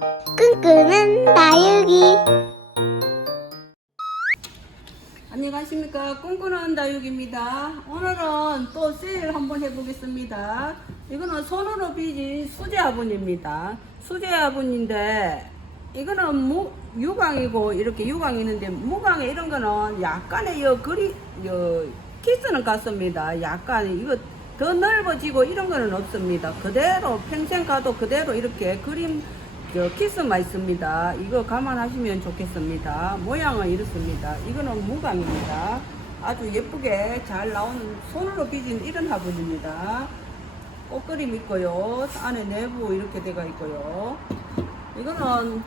꿈꾸는 다육이. 안녕하십니까. 꿈꾸는 다육입니다. 오늘은 또 세일 한번 해보겠습니다. 이거는 손으로 빚은 수제 화분입니다. 수제 화분인데 이거는 무, 유광이고 이렇게 유광이 있는데 무광에 이런 거는 약간의 요 그리 요 키스는 같습니다. 약간 이거 더 넓어지고 이런 거는 없습니다. 그대로 평생 가도 그대로 이렇게 그림 저 키스만 있습니다. 이거 감안하시면 좋겠습니다. 모양은 이렇습니다. 이거는 무광입니다. 아주 예쁘게 잘 나오는 손으로 빚은 이런 화분입니다. 꽃그림 있고요. 안에 내부 이렇게 돼가 있고요. 이거는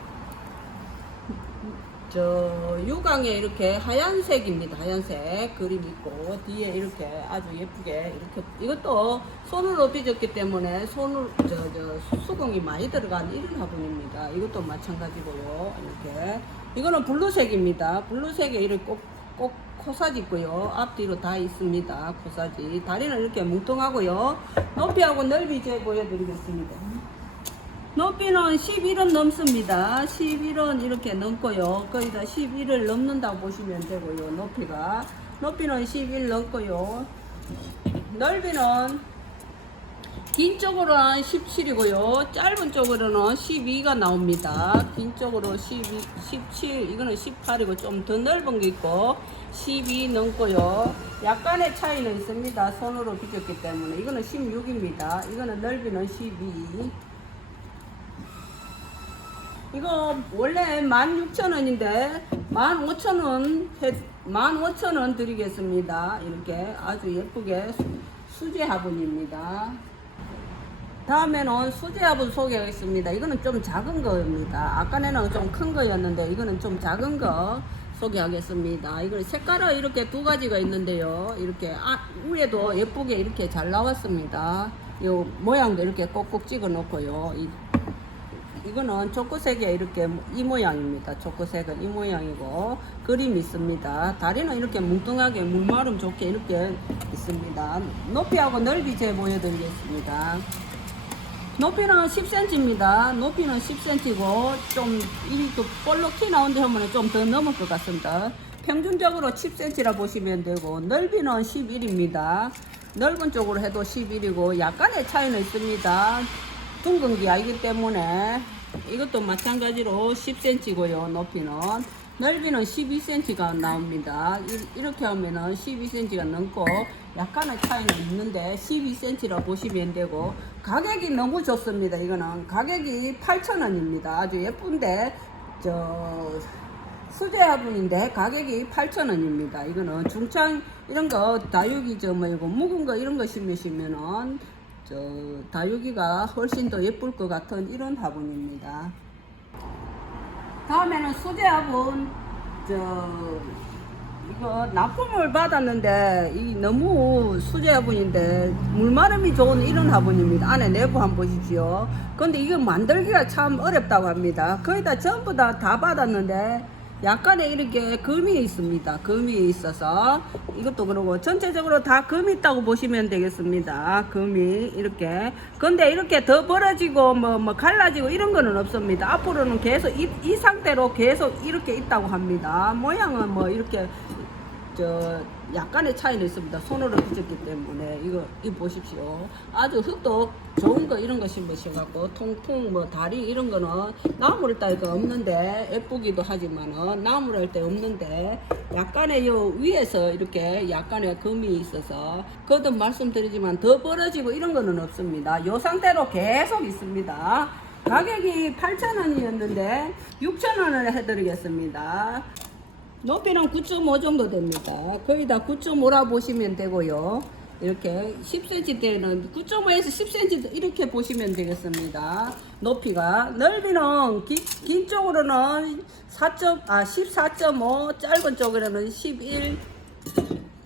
저 유광에 이렇게 하얀색입니다. 하얀색 그림 있고 뒤에 이렇게 아주 예쁘게 이렇게 이것도 손으로 빚었기 때문에 손을 저저 수공이 많이 들어간 이런 화분입니다. 이것도 마찬가지고요. 이렇게 이거는 블루색입니다. 블루색에 이렇게 꼭 꼭 코사지 있고요. 앞뒤로 다 있습니다. 코사지 다리는 이렇게 뭉뚱하고요. 높이하고 넓이 제 보여드리겠습니다. 높이는 11은 넘습니다. 11은 이렇게 넘고요. 거의 다 11을 넘는다고 보시면 되고요. 높이가. 높이는 11 넘고요. 넓이는 긴 쪽으로는 17이고요. 짧은 쪽으로는 12가 나옵니다. 긴 쪽으로 12, 17, 이거는 18이고 좀 더 넓은 게 있고 12 넘고요. 약간의 차이는 있습니다. 손으로 비겼기 때문에. 이거는 16입니다. 이거는 넓이는 12. 이거 원래 16,000원인데 15,000원 15,000원 드리겠습니다. 이렇게 아주 예쁘게 수- 수제 화분입니다. 다음에는 수제 화분 소개하겠습니다. 이거는 좀 작은 거입니다. 아까는 좀 큰 거였는데 이거는 좀 작은 거 소개하겠습니다. 이거 색깔은 이렇게 두 가지가 있는데요. 이렇게 아, 위에도 예쁘게 이렇게 잘 나왔습니다. 이 모양도 이렇게 꼭꼭 찍어 놓고요. 이 이거는 초코색에 이렇게 이 모양입니다. 초코색은 이 모양이고 그림이 있습니다. 다리는 이렇게 뭉뚱하게 물마름 좋게 이렇게 있습니다. 높이하고 넓이 제 보여드리겠습니다. 높이는 10cm입니다. 높이는 10cm고 좀 이렇게 볼록 튀 나온 데 하면 좀 더 넘을 것 같습니다. 평균적으로 10cm라 보시면 되고 넓이는 11입니다. 넓은 쪽으로 해도 11이고 약간의 차이는 있습니다. 둥근 게 아니기 때문에 이것도 마찬가지로 10cm고요. 높이는 넓이는 12cm가 나옵니다. 이- 이렇게 하면은 12cm가 넘고 약간의 차이는 있는데 12cm라 보시면 되고 가격이 너무 좋습니다. 이거는 가격이 8,000원입니다. 아주 예쁜데 저 수제 화분인데 가격이 8,000원입니다. 이거는 중창 이런 거 다육이 저 뭐이고 묵은 거 이런 거 심으시면은 저 다육이가 훨씬 더 예쁠 것 같은 이런 화분입니다. 다음에는 수제 화분 저 이거 납품을 받았는데 이 너무 수제 화분인데 물마름이 좋은 이런 화분입니다. 안에 내부 한번 보십시오. 근데 이거 만들기가 참 어렵다고 합니다. 거의 다 전부 다 다 받았는데 약간의 이렇게 금이 있습니다. 금이 있어서 이것도 그러고 전체적으로 다 금이 있다고 보시면 되겠습니다. 금이 이렇게. 근데 이렇게 더 벌어지고 뭐, 뭐 갈라지고 이런 거는 없습니다. 앞으로는 계속 이, 이 상태로 계속 이렇게 있다고 합니다. 모양은 뭐 이렇게 저 약간의 차이는 있습니다. 손으로 빚었기 때문에 이거 이 보십시오. 아주 흙도 좋은 거 이런 거 심으셔갖고 통풍 뭐 다리 이런 거는 나무를 딸거 없는데 예쁘기도 하지만은 나무를 할 때 없는데 약간의 요 위에서 이렇게 약간의 금이 있어서 거듭 말씀드리지만 더 벌어지고 이런 거는 없습니다. 요 상태로 계속 있습니다. 가격이 8,000원이었는데 6,000원을 해드리겠습니다. 높이는 9.5 정도 됩니다. 거의 다 9.5라 보시면 되고요. 이렇게 10cm 대는 9.5에서 10cm 이렇게 보시면 되겠습니다. 높이가 넓이는 기- 긴 쪽으로는 4. 아 14.5 짧은 쪽으로는 11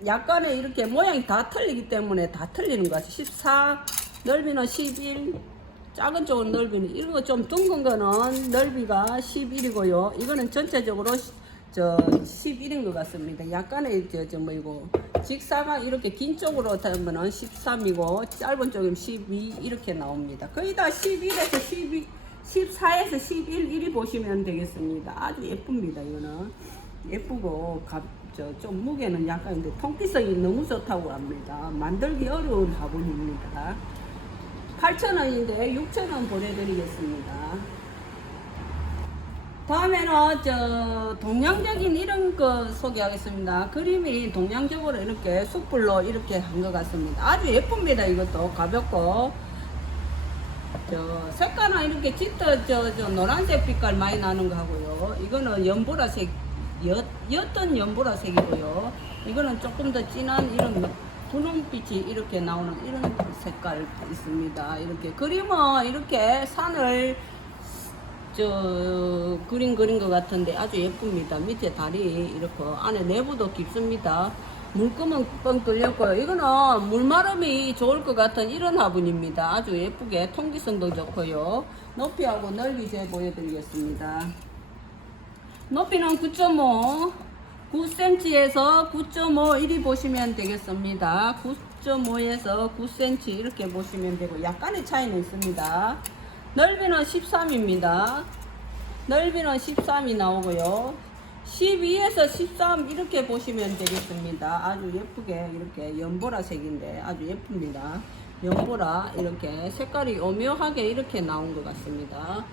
약간의 이렇게 모양이 다 틀리기 때문에 다 틀리는 것 같아요. 14 넓이는 11 작은 쪽은 넓이는 이런 거좀 둥근 거는 넓이가 11이고요. 이거는 전체적으로 시- 저 11인 것 같습니다. 약간의 저, 저 뭐이고 직사가 이렇게 긴 쪽으로 되면은 13이고 짧은 쪽은 12 이렇게 나옵니다. 거의 다 11에서 12 14에서 11 이리 보시면 되겠습니다. 아주 예쁩니다. 이거는 예쁘고 가, 저, 좀 무게는 약간인데 통기성이 너무 좋다고 합니다. 만들기 어려운 화분입니다. 8,000원인데 6,000원 보내드리겠습니다. 다음에는 저 동양적인 이런 거 소개하겠습니다. 그림이 동양적으로 이렇게 숯불로 이렇게 한 것 같습니다. 아주 예쁩니다. 이것도 가볍고 저 색깔은 이렇게 짙어 저, 저 노란색 빛깔 많이 나는 거 하고요. 이거는 연보라색 옅, 옅은 연보라색이고요. 이거는 조금 더 진한 이런 분홍빛이 이렇게 나오는 이런 색깔 있습니다. 이렇게 그림은 이렇게 산을 저 그림 그린 것 같은데 아주 예쁩니다. 밑에 다리 이렇게 안에 내부도 깊습니다. 물금은 뻥 뚫렸고요. 이거는 물마름이 좋을 것 같은 이런 화분입니다. 아주 예쁘게 통기성도 좋고요. 높이하고 넓이 제 보여드리겠습니다. 높이는 9.5, 9cm에서 9.5 이리 보시면 되겠습니다. 9.5에서 9cm 이렇게 보시면 되고 약간의 차이는 있습니다. 넓이는 13입니다. 넓이는 13이 나오고요. 12에서 13 이렇게 보시면 되겠습니다. 아주 예쁘게 이렇게 연보라색인데 아주 예쁩니다. 연보라 이렇게 색깔이 오묘하게 이렇게 나온 것 같습니다.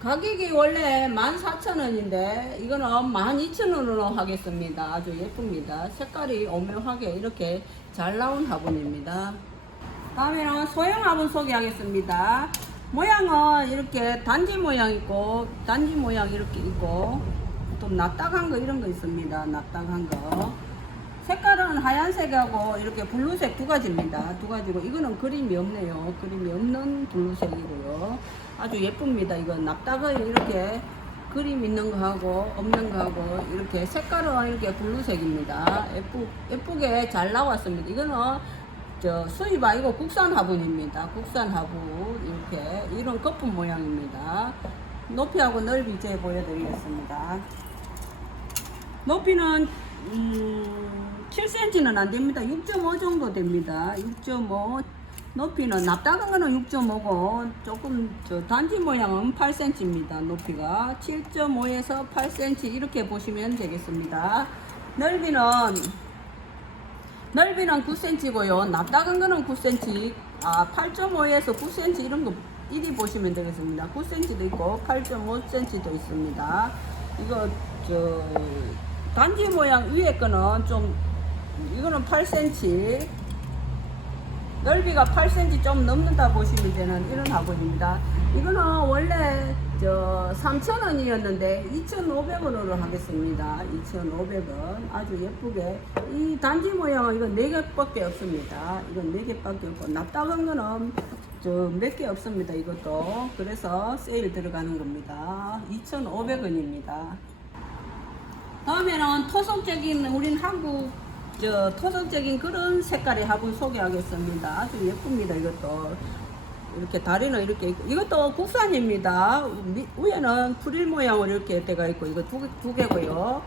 가격이 원래 14,000원인데 이거는 12,000원으로 하겠습니다. 아주 예쁩니다. 색깔이 오묘하게 이렇게 잘 나온 화분입니다. 다음에는 소형 화분 소개하겠습니다. 모양은 이렇게 단지 모양 있고 단지 모양 이렇게 있고 또 납작한 거 이런 거 있습니다. 납작한 거. 색깔은 하얀색하고 이렇게 블루색 두 가지입니다. 두 가지고 이거는 그림이 없네요. 그림이 없는 블루색이고요. 아주 예쁩니다. 이거 납작하게 이렇게 그림 있는 거 하고 없는 거 하고 이렇게 색깔은 이렇게 블루색입니다. 예쁘, 예쁘게 잘 나왔습니다. 이거는 저 수입 아니고 국산 화분입니다. 국산 화분 이렇게 이런 거품 모양입니다. 높이하고 넓이 제 보여드리겠습니다. 높이는 음, 7cm는 안 됩니다. 6.5 정도 됩니다. 6.5 높이는 납작한 거는 6.5고 조금 저 단지 모양은 8cm입니다. 높이가 7.5에서 8cm 이렇게 보시면 되겠습니다. 넓이는 넓이는 9cm고요. 납작한 거는 9cm, 아 8.5에서 9cm 이런 거 이리 보시면 되겠습니다. 9cm도 있고 8.5cm도 있습니다. 이거 저 단지 모양 위에 거는 좀 이거는 8cm 넓이가 8cm 좀 넘는다 보시면 되는 이런 화분입니다. 이거는 원래 저 3,000원이었는데 2,500원으로 하겠습니다. 2,500원. 아주 예쁘게. 이 단지 모양은 이건 4개밖에 없습니다. 이건 4개밖에 없고, 납작한 거는 저몇개 없습니다. 이것도. 그래서 세일 들어가는 겁니다. 2,500원입니다. 다음에는 토속적인 우린 한국 저 토속적인 그런 색깔의 화분 소개하겠습니다. 아주 예쁩니다. 이것도 이렇게 다리는 이렇게 있고 이것도 국산입니다. 미- 위에는 프릴 모양으로 이렇게 돼가 있고 이거 두, 개- 두 개고요.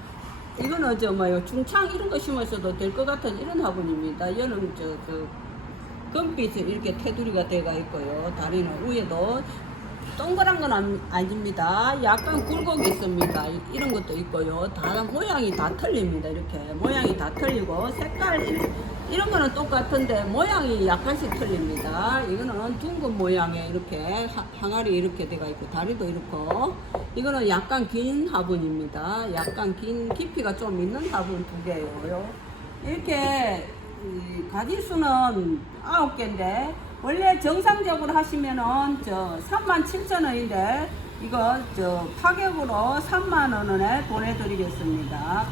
이거는 저 뭐요 중창 이런 거 심어서도 될 것 같은 이런 화분입니다. 얘는 저, 저 금빛이 이렇게 테두리가 돼가 있고요. 다리는 위에도 동그란 건 아닙니다. 약간 굴곡이 있습니다. 이- 이런 것도 있고요. 다 모양이 다 틀립니다. 이렇게 모양이 다 틀리고 색깔 이- 이런 거는 똑같은데 모양이 약간씩 틀립니다. 이거는 둥근 모양의 이렇게 하- 항아리 이렇게 돼가 있고 다리도 이렇고 이거는 약간 긴 화분입니다. 약간 긴 깊이가 좀 있는 화분 두 개예요. 이렇게 이 가지수는 아홉 개인데 원래 정상적으로 하시면은 저 37,000원인데 이거 저 파격으로 3만 원에 보내드리겠습니다.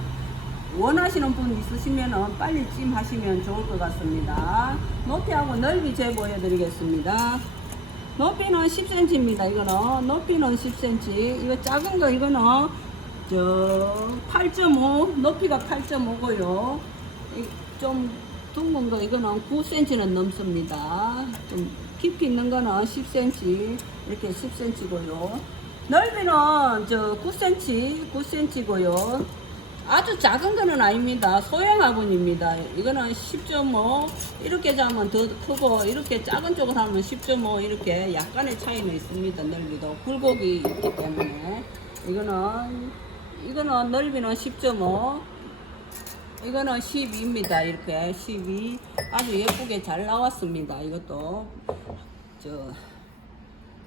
원하시는 분 있으시면은 빨리 찜 하시면 좋을 것 같습니다. 높이하고 넓이 재 보여드리겠습니다. 높이는 10cm입니다. 이거는 높이는 10cm. 이거 작은 거 이거는 저 8.5 높이가 8.5고요. 좀 둥근 거 이거는 9cm는 넘습니다. 좀 깊이 있는 거는 10cm 이렇게 10cm고요. 넓이는 저 9cm 9cm고요. 아주 작은 거는 아닙니다. 소형 화분입니다. 이거는 10.5 이렇게 자면 더 크고 이렇게 작은 쪽을 하면 10.5 이렇게 약간의 차이는 있습니다. 넓이도 굴곡이 있기 때문에 이거는 이거는 넓이는 10.5 이거는 12입니다. 이렇게 12 아주 예쁘게 잘 나왔습니다. 이것도 저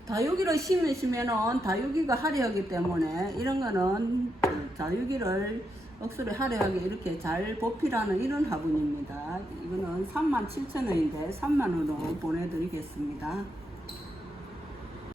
다육이를 심으시면은 다육이가 화려하기 때문에 이런 거는 그 다육이를 억수로 화려하게 이렇게 잘 보필하는 이런 화분입니다. 이거는 37,000원인데 3만원으로 보내드리겠습니다.